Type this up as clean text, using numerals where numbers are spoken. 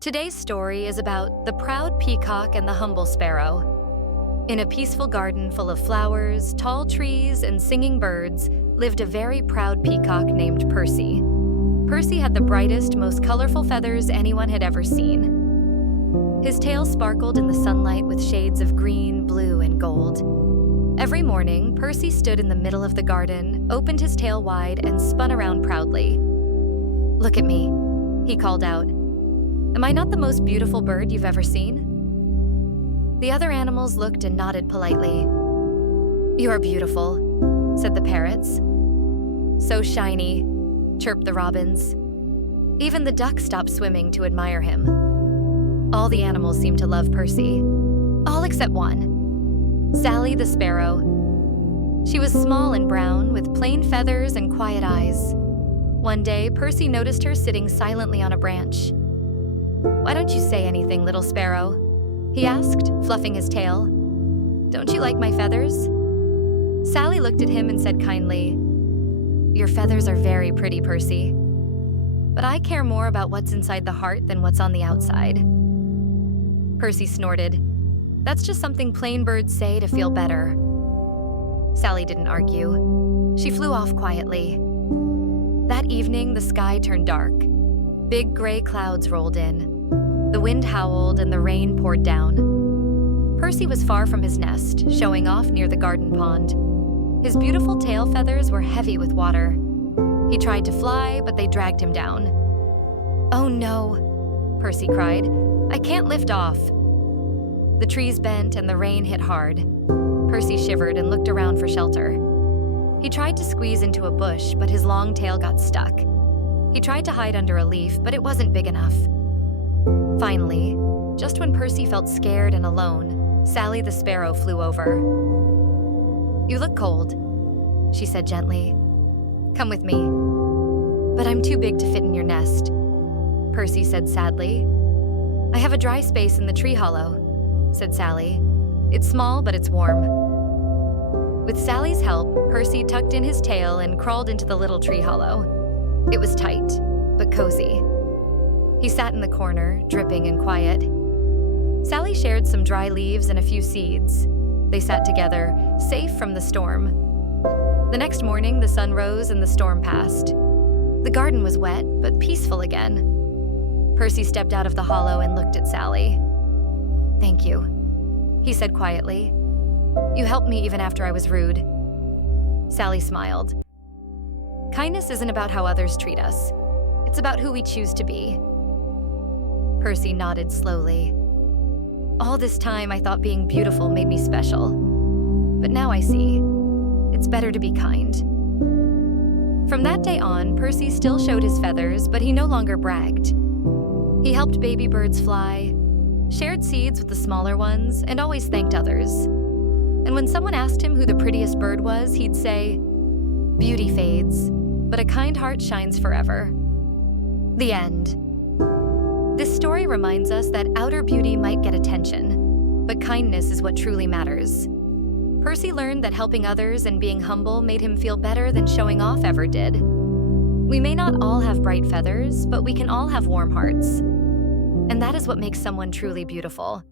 Today's story is about the Proud Peacock and the Humble Sparrow. In a peaceful garden full of flowers, tall trees, and singing birds lived a very proud peacock named Percy. Percy had the brightest, most colorful feathers anyone had ever seen. His tail sparkled in the sunlight with shades of green, blue, and gold. Every morning, Percy stood in the middle of the garden, opened his tail wide, and spun around proudly. "Look at me," he called out. "Am I not the most beautiful bird you've ever seen?" The other animals looked and nodded politely. "You are beautiful," said the parrots. "So shiny," chirped the robins. Even the duck stopped swimming to admire him. All the animals seemed to love Percy, all except one, Sally the sparrow. She was small and brown, with plain feathers and quiet eyes. One day, Percy noticed her sitting silently on a branch. "Why don't you say anything, little sparrow?" he asked, fluffing his tail. "Don't you like my feathers?" Sally looked at him and said kindly, "Your feathers are very pretty, Percy. But I care more about what's inside the heart than what's on the outside." Percy snorted. "That's just something plain birds say to feel better." Sally didn't argue. She flew off quietly. That evening, the sky turned dark. Big gray clouds rolled in. The wind howled and the rain poured down. Percy was far from his nest, showing off near the garden pond. His beautiful tail feathers were heavy with water. He tried to fly, but they dragged him down. "Oh no," Percy cried. "I can't lift off." The trees bent and the rain hit hard. Percy shivered and looked around for shelter. He tried to squeeze into a bush, but his long tail got stuck. He tried to hide under a leaf, but it wasn't big enough. Finally, just when Percy felt scared and alone, Sally the sparrow flew over. "You look cold," she said gently. "Come with me." "But I'm too big to fit in your nest," Percy said sadly. "I have a dry space in the tree hollow," said Sally. "It's small, but it's warm." With Sally's help, Percy tucked in his tail and crawled into the little tree hollow. It was tight, but cozy. He sat in the corner, dripping and quiet. Sally shared some dry leaves and a few seeds. They sat together, safe from the storm. The next morning, the sun rose and the storm passed. The garden was wet, but peaceful again. Percy stepped out of the hollow and looked at Sally. "Thank you," he said quietly. "You helped me even after I was rude." Sally smiled. "Kindness isn't about how others treat us. It's about who we choose to be." Percy nodded slowly. "All this time I thought being beautiful made me special. But now I see. It's better to be kind." From that day on, Percy still showed his feathers, but he no longer bragged. He helped baby birds fly, shared seeds with the smaller ones, and always thanked others. And when someone asked him who the prettiest bird was, he'd say, "Beauty fades, but a kind heart shines forever." The end. This story reminds us that outer beauty might get attention, but kindness is what truly matters. Percy learned that helping others and being humble made him feel better than showing off ever did. We may not all have bright feathers, but we can all have warm hearts. And that is what makes someone truly beautiful.